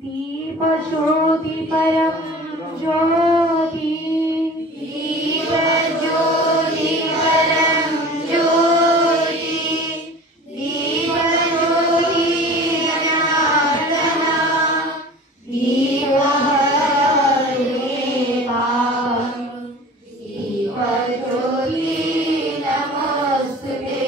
दीप ज्योति परम ज्योति दीप ज्योति परम ज्योति दीप ज्योति जनार्दन दीप हरे पापं दीप ज्योति नमोस्तुते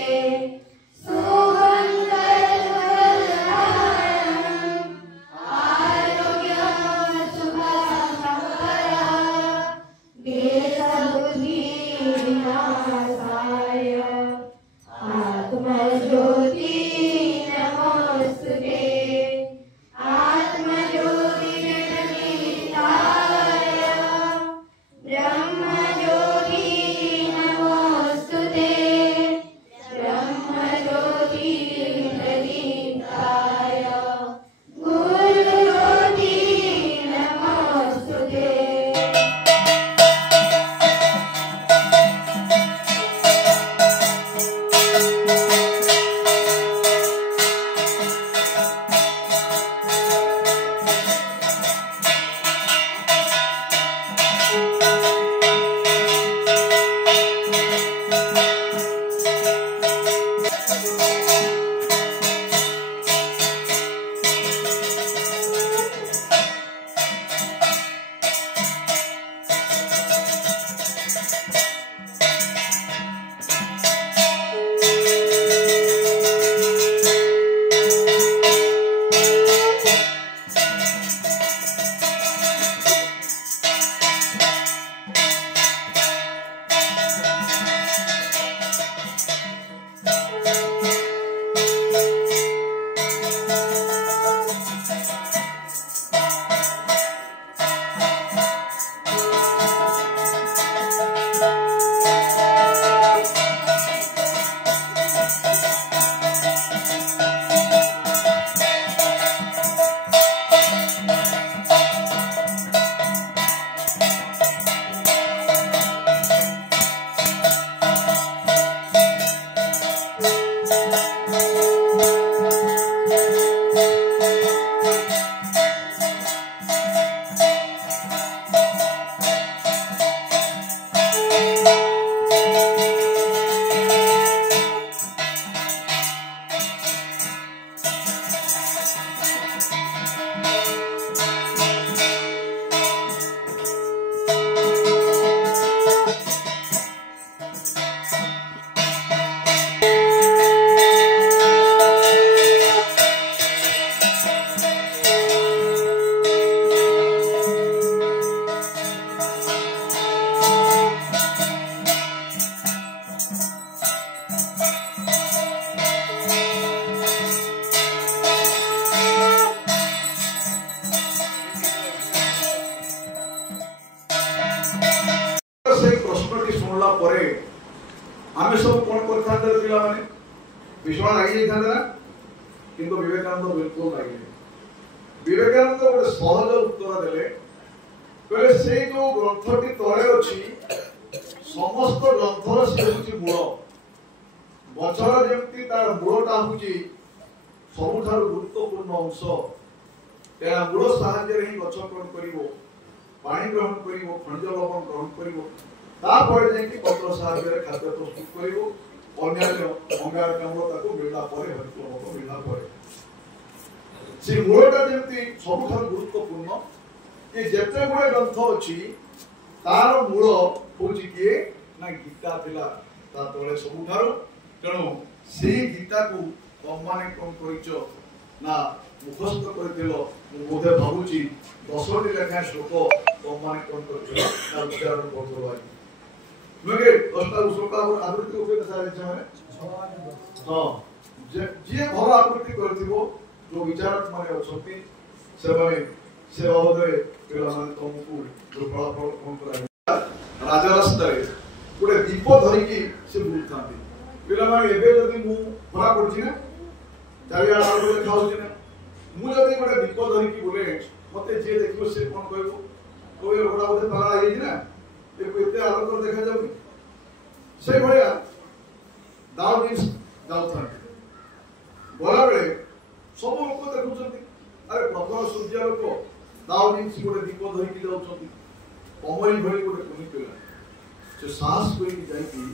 आमे सब कौन करता पिला माने विश्वास आई जाता ना किंतु विवेकानंद बिल्कुल नहीं विवेकानंद गोटे सहज उत्तर देले कहले से जो ग्रंथटी तले अछि समस्त ग्रंथर से होची मूल गछर जेमती तार मूलटा होची सबुठार गुरुत्वपूर्ण अंश तेरा मूल साहाय्य रे गछ ग्रहण करिवो पानी ग्रहण करिवो खनिज लवण ग्रहण करिवो तापर जे कि पत्र साहाय्य रे खाद्य प्रस्तुत करिवो अन्यान्य अंगारकाम्ल ताको मिलला परे हरितलवण मिलला परे से मूलटा जेमती सबुठार गुरुत्वपूर्ण कि जेते गुडे ग्रंथ अछि तार मूल होची कि ना गीता थिला ता तळे सबुठार तेणु से गीता को सम्मान कौन करिचो ना मुखस्थ करदिलो बोधे भाबुची 10टी लेखा श्लोक सम्मान कौन करिचो ना उच्चारण करदो मगे 10टा श्लोक आवृत्ति उपयोग सारे छने हां जे भर आवृत्ति करथिबो जो विचारक माने अछंती से माने से बाबदरे पिला माने तुमको जो फलाफल कौन करा राजा रास्तारे गोटे दीप धरिकी से बुलतांती पिला माने एबे जदी मु भरा पड़छि ना चारिया आलो खाउछि ना मु जदी गोटे दीप धरिकी बोले मते जे देखियो से कोन कहबो कोए रोडा बोले ताला आइ ना ए एते आलोक देखा जाउ से भया दाउ दिन दाउ थांती बोला बेले सब लोक देखुछंती अरे प्रथम सूर्य लोक दाव जिन गोटे दीप धरिकी जाऊँ कमरी भरी गोटे कुनी पिला से साहस करके जाइए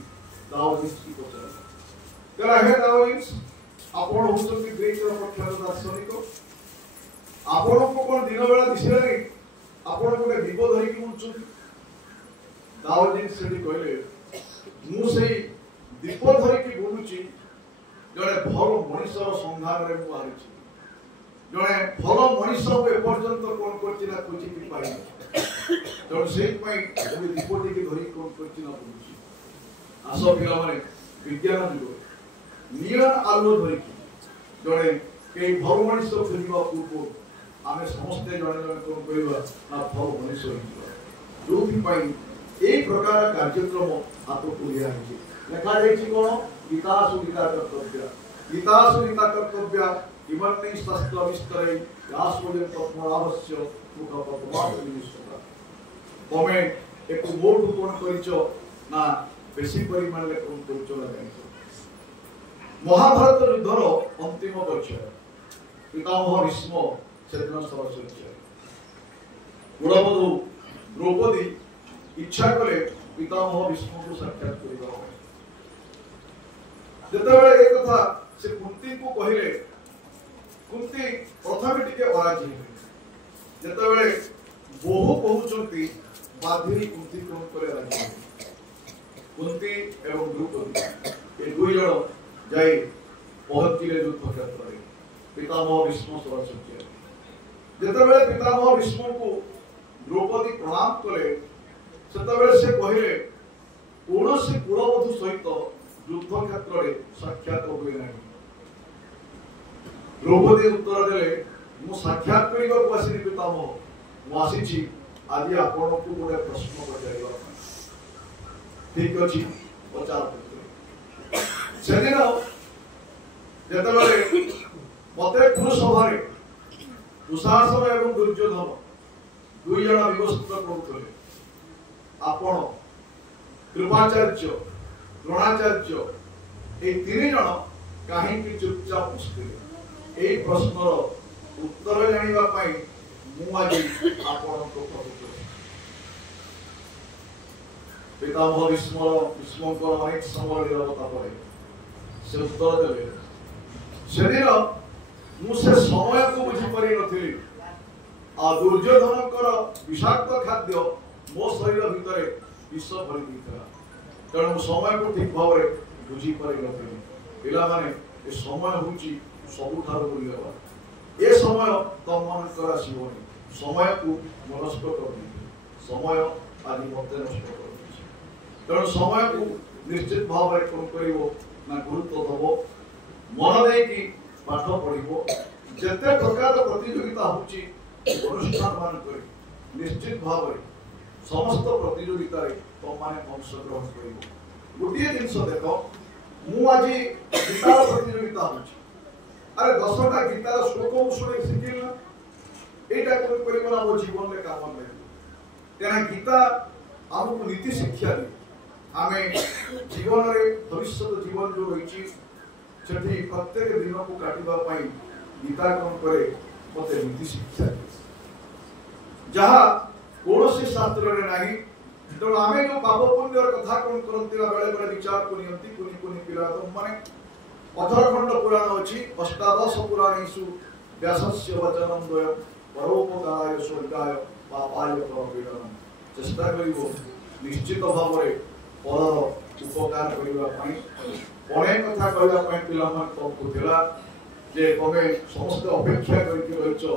दाव जिन की पचार हे दाव जिन आपण होचंती ग्रीकर प्रख्यात दार्शनिक आपण को कोन दिन बेला दिसला नहीं आपण गोटे दीप धरिकी बुलुचंती दाव जिन सेठी कहले मु सेई दीप धरिकी बुलुची जड़े भल मनीषर संधान में बाहरी जड़े भल मनीष एपर्यंत कौन कर खोजी पाई तेणु से दीपटी की धरी कौन कर आस पिला विज्ञान जुग नियन आलु धरिकी जड़े कई भल मनीष खोजा पूर्व आम समस्ते जड़े जड़े कौन कहवा भल मनीष जो यही प्रकार कार्यक्रम हाथ को लिया लिखा जाए कौन गीतासु गीता कर्तव्य गीतासु गीता कर्तव्य इमन्नि शास्त्र विस्तरे यास्वजन तत्मरावश्य मुखपतवाद विनिष्ठता तमे एक मोट कोन करिचो ना बेसी परिमाण ले कोन करिचो ना जानिचो महाभारत युद्धर अंतिम पर्याय पितामह भीष्म सेदिन सरस्वती गुणबधू द्रौपदी इच्छा कले पितामह भीष्म को साक्षात करिबा जेतेबेले एक कथा से कुंती को कहले कुंती प्रथम टिके अराजी जेतेबेले बहु कहउचंती बाधी कुंती कोन करे राजी कुंती एवं द्रौपदी ए दुई जण जाई पहुंचीले युद्ध क्षेत्र रे पितामह भीष्म सरस्वती जेतेबेले पितामह भीष्म को द्रौपदी प्रणाम कले सेतेबेले से कहले कोनोसी कुलवधू सहित युद्ध क्षेत्र में साक्षात हुए ना द्रौपदी उत्तर देले मु साक्षात करबा को आसी पितामह मु आसी आज आपण को गोटे प्रश्न पचारिबा ठीक अछि पचार सेदिन जेतेबेले मते कुरुसभा रे दुशासन एवं दुर्योधन दुई जण विवस्त्र करुतले आपण कृपाचार्य द्रोणाचार्य ये तीन जन कहीं चुपचाप बसते यही प्रश्नर उत्तर जानापी मुझे पितामह भीष्म अनेक समय निरवता पर से उत्तर देते से दिन मुझे समय को बुझीपारी नी आ दुर्योधन विषाक्त खाद्य मो शरीर भितर विष भरी देता तेणु समय को ठीक भाव में बुझीपारी नी पिला माने ए समय हूँ सबुठार मूल्यवान ए समय तुम मन आसबनी समय को नष्ट कर समय आज मत नष्ट कर तेणु समय को निश्चित भाव में कौन कर गुरुत्व दब मन देकी पाठ पढ़ो जिते प्रकार प्रतियोगिता होनुष्ठान मान निश्चित भाव में समस्त प्रतियोगिता तुम मैंने अंशग्रहण कर गोटे जिन देख मुझे गीतार प्रतियोगिता हो अरे 10टा गीतार श्लोक शुणे शिखिल यहाँ कौन कर मो जीवन में काम लगे क्या गीता आमको नीति शिक्षा दी आम जीवन में भविष्य जीवन जो रही प्रत्येक दिन को काटापी गीता कौन करे मत नीति शिक्षा दी जहाँ कौन शास्त्र में ना तेणु आम जो पाप पुण्यर कथा कौन करती बेले बेले विचार को नियंती कुनी कुनी पिला माने 18 खंड पुराण अच्छी 18 पुराणेषु व्यासस्य वचनम द्वयम् परोपकाराय स्वर्गाय पापाय प्रपीडनम चेष्टा करिवो निश्चित भाव में परर उपकार करबा पई अनेक कथा कहबा पई पिला मन तुमको थिला जे तमे समस्त अपेक्षा करके रहिचो